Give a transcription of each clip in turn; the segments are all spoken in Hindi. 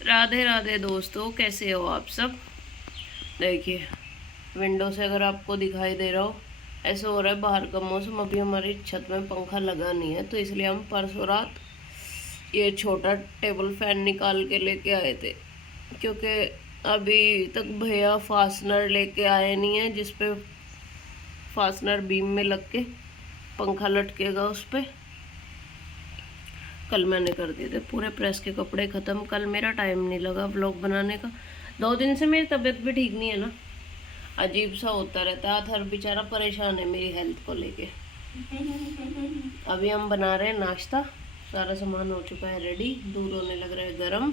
राधे राधे दोस्तों, कैसे हो आप सब। देखिए, विंडो से अगर आपको दिखाई दे रहा हो, ऐसा हो रहा है बाहर का मौसम। अभी हमारी छत में पंखा लगा नहीं है, तो इसलिए हम परसों रात ये छोटा टेबल फैन निकाल के लेके आए थे, क्योंकि अभी तक भैया फास्टनर लेके आए नहीं है जिसपे फास्टनर बीम में लग के पंखा लटकेगा उस पर। कल मैंने कर दिए थे पूरे प्रेस के कपड़े ख़त्म। कल मेरा टाइम नहीं लगा व्लॉग बनाने का। 2 दिन से मेरी तबीयत भी ठीक नहीं है ना, अजीब सा होता रहता है। हर बेचारा परेशान है मेरी हेल्थ को लेके। अभी हम बना रहे हैं नाश्ता, सारा सामान हो चुका है रेडी, दूध होने लग रहा है गरम।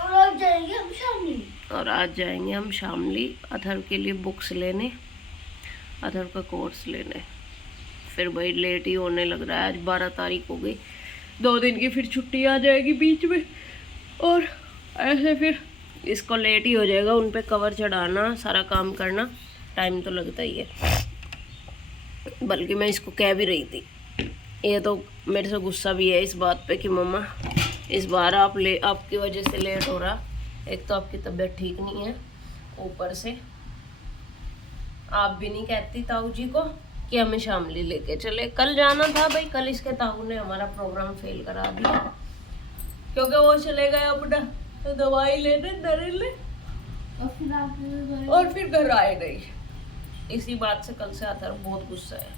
और आज जाएंगे हम शामली। और आज जाएंगे हम शामली अथर के लिए बुक्स लेने, अथर का कोर्स लेने। फिर भाई लेट ही होने लग रहा है, आज 12 तारीख हो गई। 2 दिन की फिर छुट्टी आ जाएगी बीच में, और ऐसे फिर इसको लेट ही हो जाएगा। उन पे कवर चढ़ाना, सारा काम करना, टाइम तो लगता ही है। बल्कि मैं इसको कह भी रही थी, ये तो मेरे से गुस्सा भी है इस बात पे कि मम्मा इस बार आपकी वजह से लेट हो रहा। एक तो आपकी तबीयत ठीक नहीं है, ऊपर से आप भी नहीं कहती ताऊ जी को कि हमें शामली लेके चले। कल जाना था भाई, कल इसके ताऊ ने हमारा प्रोग्राम फेल करा दिया, क्योंकि वो चले गए अपना तो दवाई लेने नरेले, और फिर घर आए गई। इसी बात से कल से आता बहुत गुस्सा है।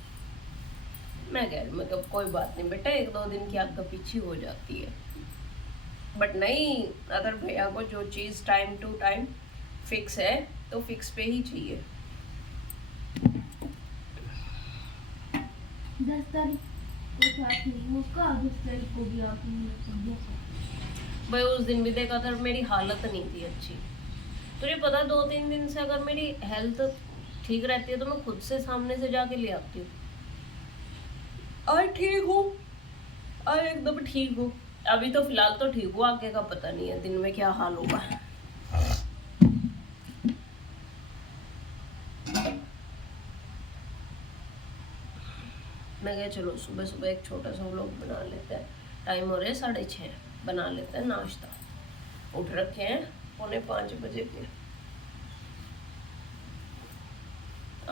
मैं कह रही, मतलब कोई बात नहीं बेटा, 1-2 दिन की आगे पीछे हो जाती है, बट नहीं, अगर भैया को जो चीज़ टाइम टू टाइम फिक्स है तो फिक्स पे ही चाहिए। 10 तारीख को साथ नहीं उसका, 10 तारीख को भी आपने भाई उस दिन भी देखा था, मेरी हालत नहीं थी अच्छी। तुझे पता 2-3 दिन से अगर मेरी हेल्थ ठीक रहती है तो मैं खुद से सामने से जाके ले आती हूँ। और ठीक हूँ, और एकदम ठीक हूँ। अभी तो फिलहाल तो ठीक हूँ, आगे का पता नहीं है दिन में क्या हाल होगा। मैं कहा चलो सुबह सुबह एक छोटा सा व्लॉग बना लेते हैं। टाइम हो रहा है 6:30, बना लेते हैं नाश्ता। उठ रखे हैं 4:45 बजे के।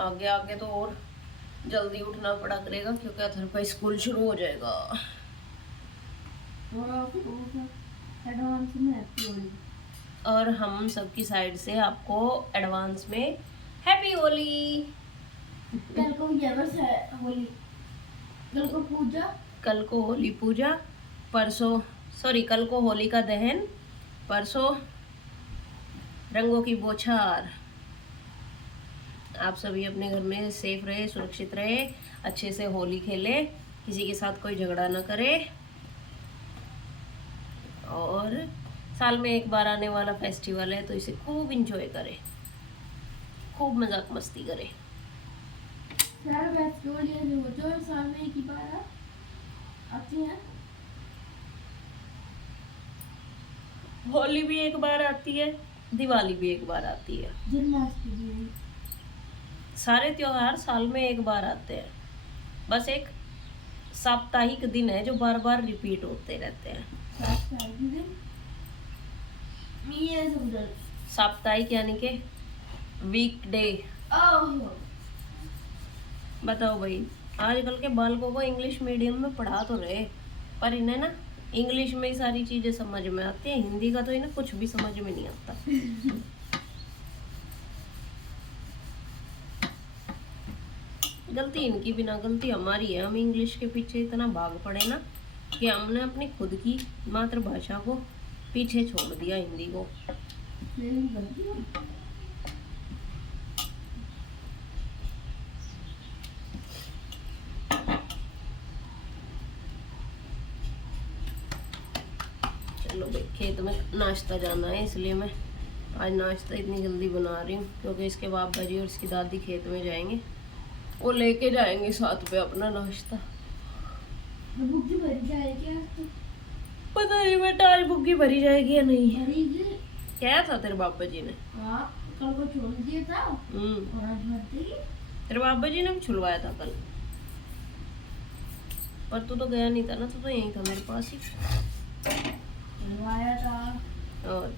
आगे आगे तो और जल्दी उठना पड़ा करेगा, क्योंकि अथर का स्कूल शुरू हो जाएगा। एडवांस में हैप्पी होली। और हम सबकी साइड से आपको एडवांस में हैप्पी होली। कल को होली, कल को पूजा, कल को होली पूजा, परसों सॉरी कल को होली का दहन, परसों रंगों की बौछार। आप सभी अपने घर में सेफ रहे, सुरक्षित रहे, अच्छे से होली खेले, किसी के साथ कोई झगड़ा ना करे, और साल में एक बार आने वाला फेस्टिवल है तो इसे खूब इंजॉय करें, खूब मजाक मस्ती करें। सारा फेस्टिवल ये जो साल में एक ही बार आती है। होली भी एक बार आती है, दिवाली भी एक बार आती है, जन्माष्टमी, सारे त्योहार साल में एक बार आते हैं। बस एक साप्ताहिक दिन है जो बार बार रिपीट होते रहते हैं। साप्ताहिक यानी कि वीकडे। बताओ भाई, आजकल के बालकों को इंग्लिश मीडियम में पढ़ा तो रहे, पर इन्हें ना इंग्लिश में ही सारी चीजें समझ में आती है, हिंदी का तो इन्हें कुछ भी समझ में नहीं आता। गलती इनकी बिना गलती हमारी है। हम इंग्लिश के पीछे इतना भाग पड़े ना कि हमने अपनी खुद की मातृभाषा को पीछे छोड़ दिया, हिंदी को। चलो भाई, खेत में नाश्ता जाना है, इसलिए मैं आज नाश्ता इतनी जल्दी बना रही हूँ, क्योंकि इसके बाबा जी और इसकी दादी खेत में जाएंगे, वो लेके जाएंगे साथ पे अपना नाश्ता। बुग्गी भरी जाएगी तो पता नहीं बेटा आज बुग्गी भरी जाएगी या नहीं। भरी क्या था तेरे बाबा जी ने? हाँ, कल को छोड़ दिया था और आज भर देगी। तेरे बाबा जी ने भी छुलवाया था कल, पर तू तो गया नहीं था ना, तू तो यहीं था मेरे पास ही। छुलवाया था। और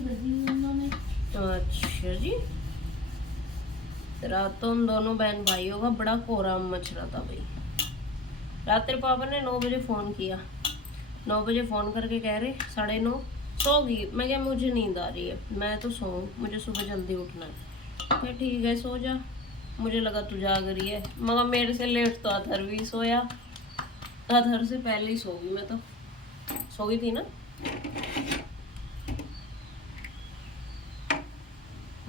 कर दी उन्होंने। अच्छा जी। रात तो उन दोनों बहन भाइयों का बड़ा कोहराम मच रहा था भाई। रात तेरे पापा ने 9 बजे फ़ोन किया, 9 बजे फ़ोन करके कह रहे 9:30 सोगी। मैं क्या मुझे नींद आ रही है, मैं तो सोऊं, मुझे सुबह जल्दी उठना है। क्या ठीक है सो जा, मुझे लगा तू जाग रही है। मगर मेरे से लेट तो अथर भी सोया, अथर से पहले ही सो गई। मैं तो सो गई थी ना।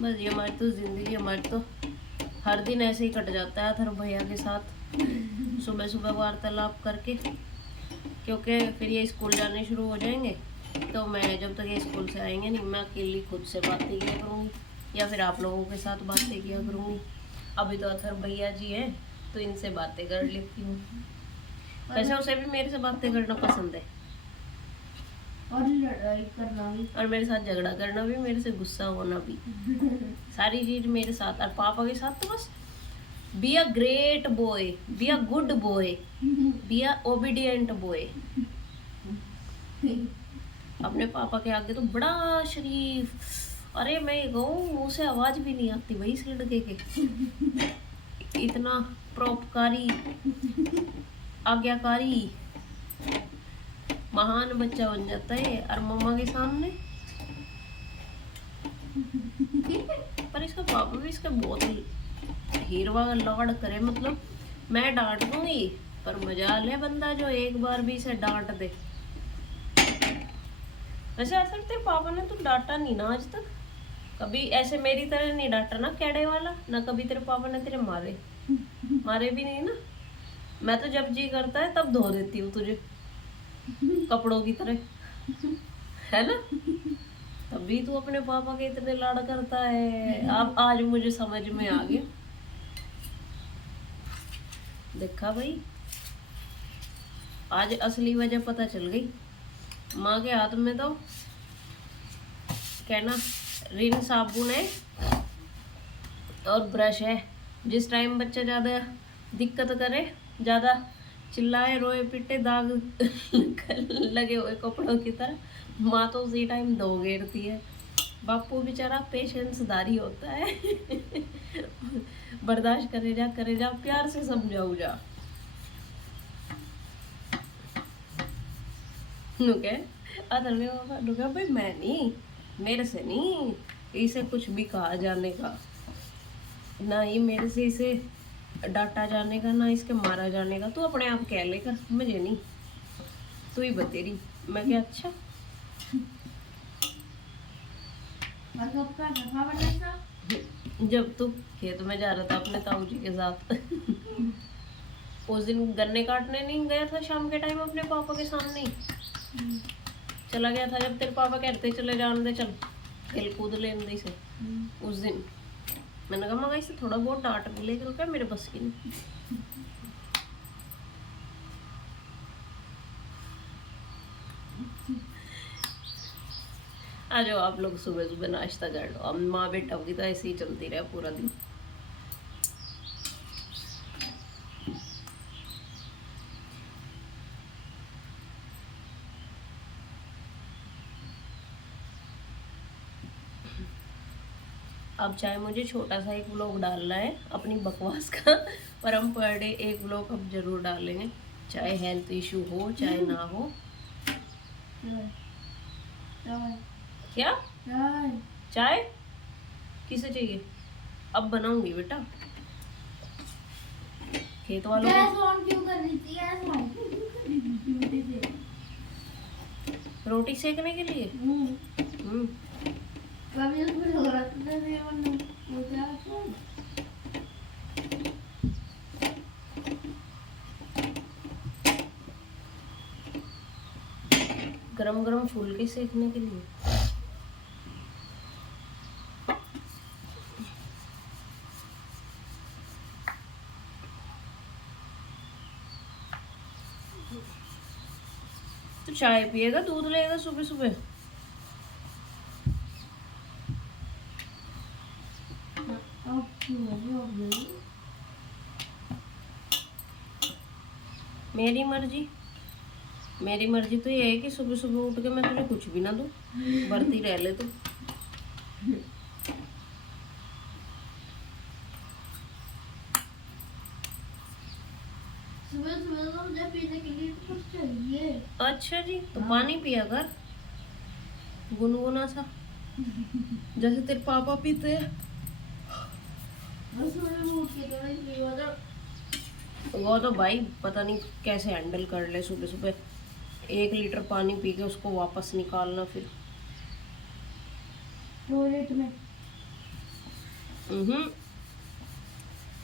बस ये हमारी तो ज़िंदगी, हमारी तो हर दिन ऐसे ही कट जाता है अथर भैया के साथ, सुबह सुबह वार्तालाप करके। क्योंकि फिर ये स्कूल जाने शुरू हो जाएंगे तो मैं जब तक ये स्कूल से आएंगे नहीं, मैं अकेली खुद से बातें किया करूँगी या फिर आप लोगों के साथ बातें किया करूँगी। अभी तो अथर भैया जी हैं तो इनसे बातें कर लेती हूँ। वैसे उसे भी मेरे से बातें करना पसंद है और लड़ाई करना भी। और मेरे साथ झगड़ा करना भी, मेरे से गुस्सा होना भी, सारी चीज मेरे साथ। और पापा के साथ तो बस be a great boy, be a good boy, be a obedient boy. अपने पापा के आगे तो बड़ा शरीफ। अरे मैं ये कहूँ मुँह से आवाज भी नहीं आती भाई इस लड़के के, इतना परोपकारी, आज्ञाकारी, महान बच्चा बन जाता है। और मम्मा के सामने पर इसका पापा भी इसका बहुत हीरवा लाड करे। मतलब मैं डांट दूंगी पर मजा ले बंदा जो एक बार भी इसे डांट दे। वैसे ऐसा तेरे पापा ने तो डांटा नहीं ना आज तक कभी, ऐसे मेरी तरह नहीं डांटा ना कैडे वाला, ना कभी तेरे पापा ने तेरे मारे भी नहीं ना। मैं तो जब जी करता है तब धो देती हूँ तुझे कपड़ों की तरह, है ना। तभी तू अपने पापा के इतने लाड करता है। अब आज मुझे समझ में आ गया। देखा भाई, आज असली वजह पता चल गई। माँ के हाथ में तो कहना रिन साबुन है और ब्रश है। जिस टाइम बच्चा ज़्यादा दिक्कत करे, ज़्यादा चिल्लाए, रोए पिटे, दाग लगे हुए कपड़ों की तरह, माँ तो उसी टाइम दो घेरती है। बापू बेचारा पेशेंसदारी होता है बर्दाश्त करे जा, प्यार से समझाऊ जा। नुके अदर में पापा नुका भाई मैं नहीं, मेरे से नहीं इसे कुछ भी कहा जाने का, ना ही मेरे से इसे डांटा जाने का, ना इसके मारा जाने का। तू अपने आप कह लेकर, मुझे नहीं, तू ही बतेरी। मैं क्या अच्छा और कब का रखा बना था? जब तू खेत में जा रहा था अपने ताऊ जी के साथ उस दिन गन्ने काटने नहीं गया था शाम के टाइम अपने पापा के सामने ही चला गया था। जब तेरे पापा कहते चले जाने दे, चल खेल कूद लेने दे इसे, उस दिन मैंने कहा मगर इसे थोड़ा बहुत डांट भी लेकर क्या मेरे बस की नहीं। आ जाओ आप लोग सुबह सुबह नाश्ता कर लो। अब माँ बेटा की तो ऐसे ही चलती रहे पूरा दिन। अब चाहे मुझे छोटा सा एक व्लॉग डालना है अपनी बकवास का, पर हम पर डे एक व्लॉग अब जरूर डालेंगे, चाहे हेल्थ इशू हो चाहे ना हो। चाय क्या चाय चाय किसे चाहिए? अब बनाऊंगी बेटा, खेत वालों गैस को ऑन क्यों कर रही थी? गैस ऑन क्यों कर रही थी बेटे से? रोटी सेकने के लिए। कभी उसमें लग रहा था नहीं वरना वो क्या था? गरम गरम फूल के सेकने के लिए। तो चाय पिएगा, दूध लेगा सुबह सुबह? अब क्यों हो गई? मेरी मर्जी, मेरी मर्जी तो ये है कि सुबह सुबह उठ के मैं तुझे कुछ भी ना दूं, भरती रह ले तू। सुबह सुबह तो मुझे पीने के लिए कुछ चाहिए। अच्छा जी, तो हाँ। पानी पिया कर गुनगुना सा, जैसे तेरे पापा पीते हैं। बस मैंने उठ के तो नहीं पीवा था। वो तो भाई पता नहीं कैसे हैंडल कर ले, सुबह सुबह 1 लीटर पानी पी के उसको वापस निकालना फिर। टॉयलेट में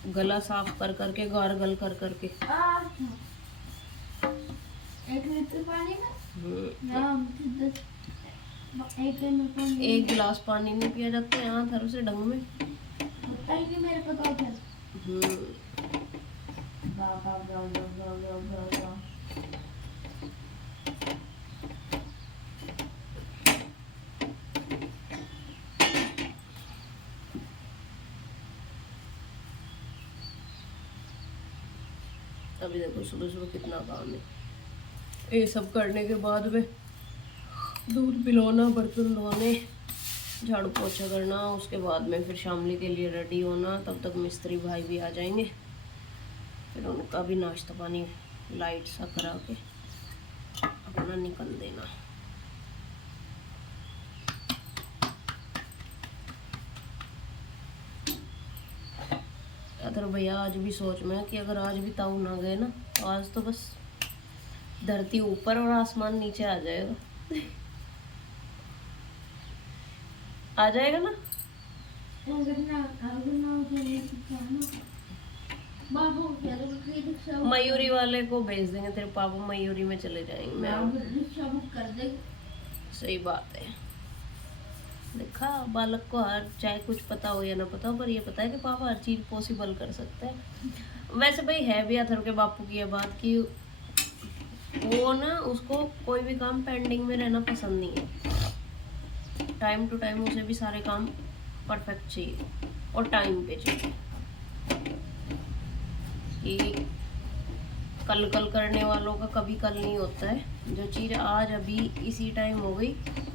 गला साफ कर करके, गार्गल कर करके। 1 लीटर पानी में हम्म, ना मुझे 1 लीटर पानी 1 गिलास पानी नहीं पिया जाता यहाँ थर से ढंग में। होता ही नहीं मेरे को तो फिर। हम्म, वाह वाह वाह वाह वाह वाह वाह। अभी देखो सुबह सुबह कितना काम है। ये सब करने के बाद में दूध पिलाना, बर्तन धोने, झाड़ू पोछा करना, उसके बाद में फिर शामली के लिए रेडी होना। तब तक मिस्त्री भाई भी आ जाएंगे, फिर उनका भी नाश्ता पानी लाइट सा करा के अपना निकल देना। अगर भैया आज भी सोच में है कि अगर आज भी ताऊ ना गए ना, तो आज तो बस धरती ऊपर और आसमान नीचे आ जाएगा। आ जाएगा ना। मयूरी वाले को भेज देंगे, तेरे पापा मयूरी में चले जाएंगे। मैं सही बात है। देखा, बालक को हर चाहे कुछ पता हो या ना पता हो, पर ये पता है कि पापा हर चीज पॉसिबल कर सकते हैं। वैसे भाई है भी अथर्व के बापू की ये बात कि वो ना, उसको कोई भी काम पेंडिंग में रहना पसंद नहीं है। टाइम टू टाइम उसे भी सारे काम परफेक्ट चाहिए और टाइम पे चाहिए। कि कल कल करने वालों का कभी कल नहीं होता है। जो चीज़ आज अभी इसी टाइम हो गई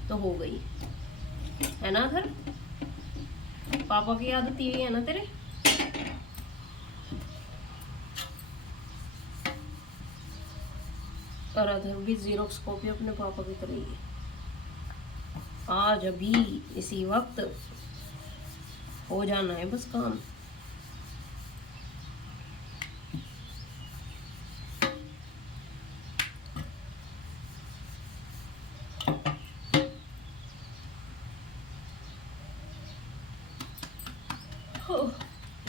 तो हो गई, है ना अथर्व? पापा की आदत यही है ना तेरे? और अथर्व भी जीरोक्स कॉपी अपने पापा की तरह ही है। आज अभी इसी वक्त हो जाना है बस काम।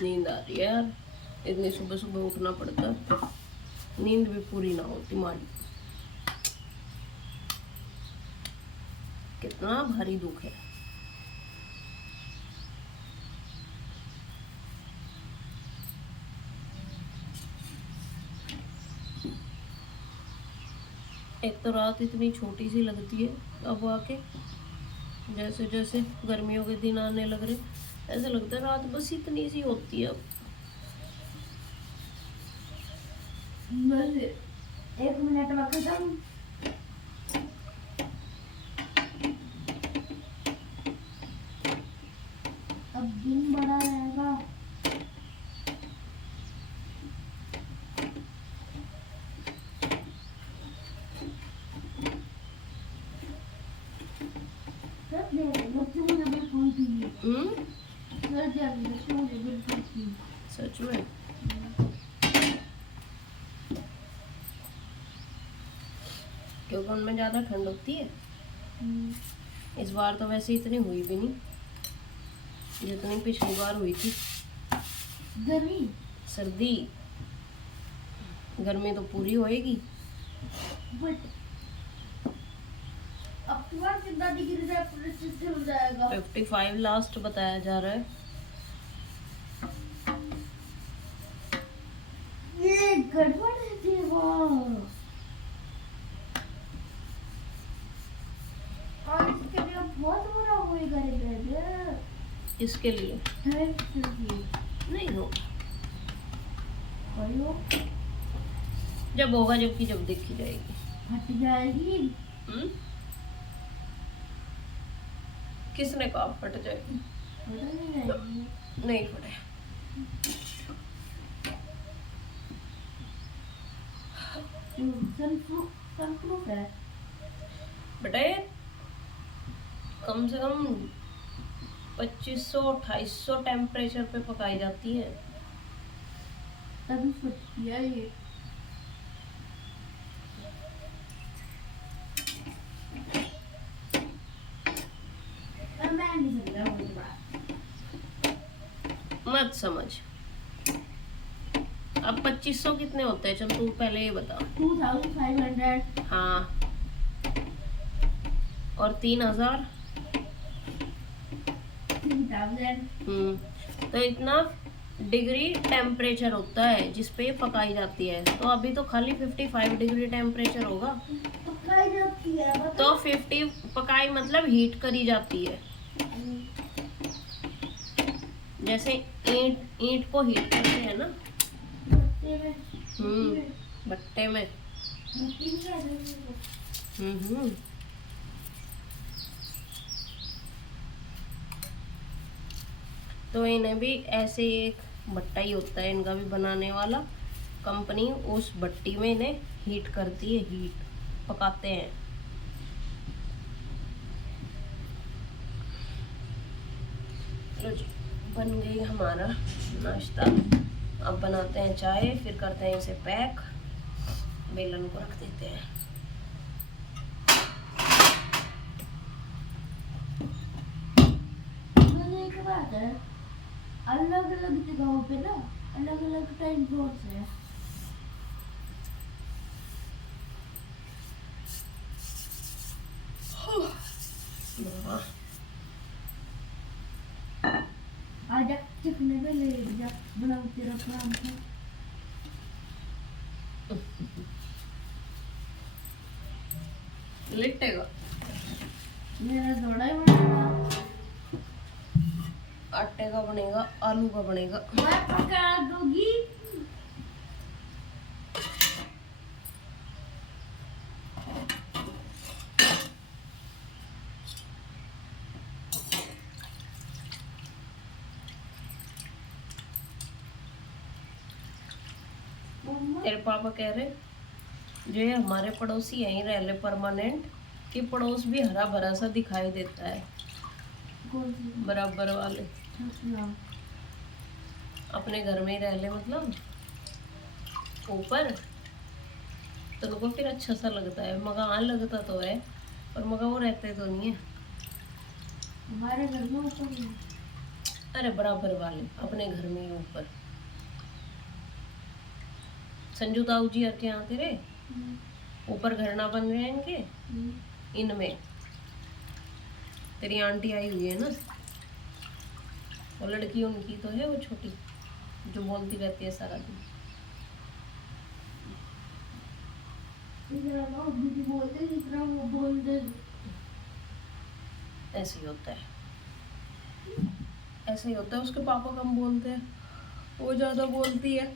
नींद आ रही है यार, इतनी सुबह सुबह उठना पड़ता है, नींद भी पूरी ना होती हमारी। कितना भारी दुख है। एक तो रात इतनी छोटी सी लगती है, अब आके जैसे जैसे गर्मियों के दिन आने लग रहे, ऐसा लगता है रात बस इतनी सी होती है अब। बस 1 मिनट में खत्म। अब दिन बड़ा रहेगा। सच में क्योंकि उनमें ज़्यादा ठंड होती है। इस बार तो वैसे इतनी हुई भी नहीं जितनी पिछली बार हुई थी। गर्मी सर्दी, गर्मी तो पूरी होएगी। बट अक्टूबर कितना डिग्री टेम्परेचर चल जाएगा? 55 लास्ट बताया जा रहा है। ये गड़बड़ है देवा। और इसके लिए बहुत बुरा होएगा रे बेबे। इसके लिए हेल्थ के लिए नहीं हो, भाइयों जब होगा जबकि जब देखी जाएगी। हट जाएगी। हम्म? किसने कहा फट जाए? पता नहीं जाएगी। नहीं फटे। सनप्रूफ है। बेटा ये कम से कम 2500-2800 टेम्परेचर पे पकाई जाती है। तभी फटती है ये। मैं नहीं समझा वो बात। मत समझ। अब 2500 कितने होते हैं? चल तू पहले ये बता। 2500। हाँ, और 3000। 3000। तो इतना डिग्री टेम्परेचर होता है जिसपे ये पकाई जाती है। तो अभी तो खाली 55 डिग्री टेम्परेचर होगा। पकाई जाती है तो 50 पकाई मतलब हीट करी जाती है। जैसे ईंट ईंट को हीट करते हैं ना। भट्टे में। तो इन्हें भी ऐसे एक भट्टा ही होता है इनका भी बनाने वाला। कंपनी उस भट्टी में इन्हें हीट करती है, हीट पकाते हैं। लो जी, बन गई हमारा नाश्ता। अब बनाते हैं चाय, फिर करते हैं इसे पैक। बेलन को रख देते हैं। एक बात है, अलग अलग जगहों पे ना अलग अलग टाइम जोन्स है। आजा चिकने में ले जा, बनाओ तेरा काम था। लिटेगा मेरा थोड़ा ही बनेगा। आटे का बनेगा, आलू का बनेगा। मैं पका दूंगी। तेरे पापा कह रहे जो ये हमारे पड़ोसी यहीं रह ले परमानेंट, कि पड़ोस भी हरा भरा सा दिखाई देता है। कौन सी? बराबर वाले हाँ। अपने घर में ही रह ले, मतलब ऊपर। तो उनको फिर अच्छा सा लगता है। मगर हाँ लगता तो है, पर मगर वो रहते तो नहीं है हमारे घर में ऊपर ही है। अरे बराबर वाले अपने घर में ही ऊपर। संजू ताऊ जी आके यहाँ तेरे ऊपर घर ना बन रहे हैं इनके, इनमें तेरी आंटी आई हुई है ना, वो लड़की उनकी तो है, वो छोटी जो बोलती रहती है सारा दिन। दीदी बोलते जितना वो बोल दे। ऐसे ही होता है, ऐसे ही होता है। उसके पापा कम बोलते हैं, वो ज्यादा बोलती है।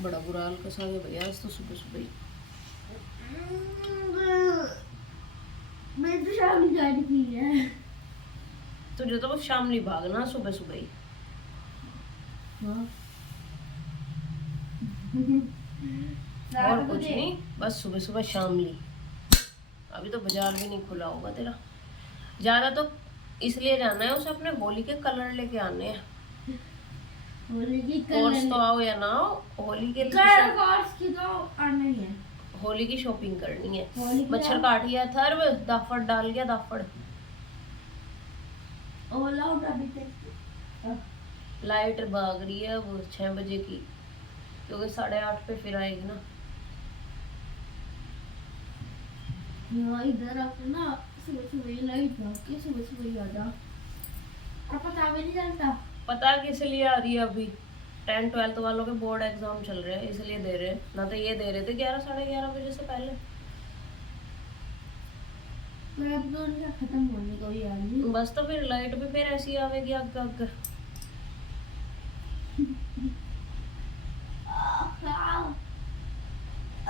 बड़ा बुरा हाल कसा गया भैया आज तो सुबह सुबह ही। मैं तो शाम गाड़ी पी है। तुझे तो बस शामली भागना सुबह सुबह ही। और कुछ नहीं, बस सुबह सुबह शामली। अभी तो बाजार भी नहीं खुला होगा तेरा। ज्यादा तो इसलिए जाना है उसे अपने होली के कलर लेके आने हैं। होली की कोर्स तो आओ या ना आओ, होली के कोर्स की तो आना ही है। होली की शॉपिंग करनी है। होली की मच्छर काट गया थर्व, दाफड़ डाल गया दाफड़। ओला उठा भी तक लाइट भाग रही है वो 6 बजे की, क्योंकि 8:30 पे फिर आएगी ना। यहाँ इधर आके ना सुबह सुबह लाइट भाग के सुबह सुबह ही आ जा। और पता भी नहीं चलता। पता किस लिए आ रही है अभी? 10-12 वालों के बोर्ड एग्जाम चल रहे हैं, इसलिए दे रहे हैं। ना तो ये दे रहे थे 11-11:30 बजे से पहले। पर अब तो उनका खत्म होने को ही आ रही है। बस तो फिर लाइट भी फिर ऐसी आवेगी आगे आगे।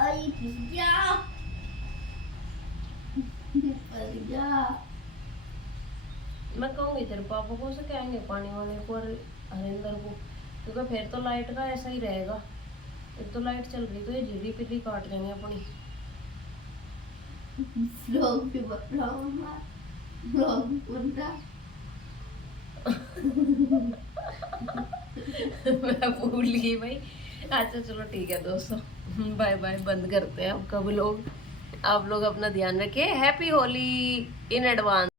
आई फिस गया फंस गया। मैं कहूँगी तेरे पापा को से कहेंगे पानी वाले को और हरिंदर को, क्योंकि फिर तो लाइट का ऐसा ही रहेगा। एक तो लाइट चल गई तो ये झिल्ली पिल्ली काट देंगे अपनी। ब्लॉग भी बन रहा हूँ मैं, ब्लॉग भी बन रहा। मैं भूल गई भाई। अच्छा चलो ठीक है दोस्तों, बाय बाय, बंद करते हैं आपका व्लॉग। आप लोग अपना ध्यान रखिए। Happy Holi in advance.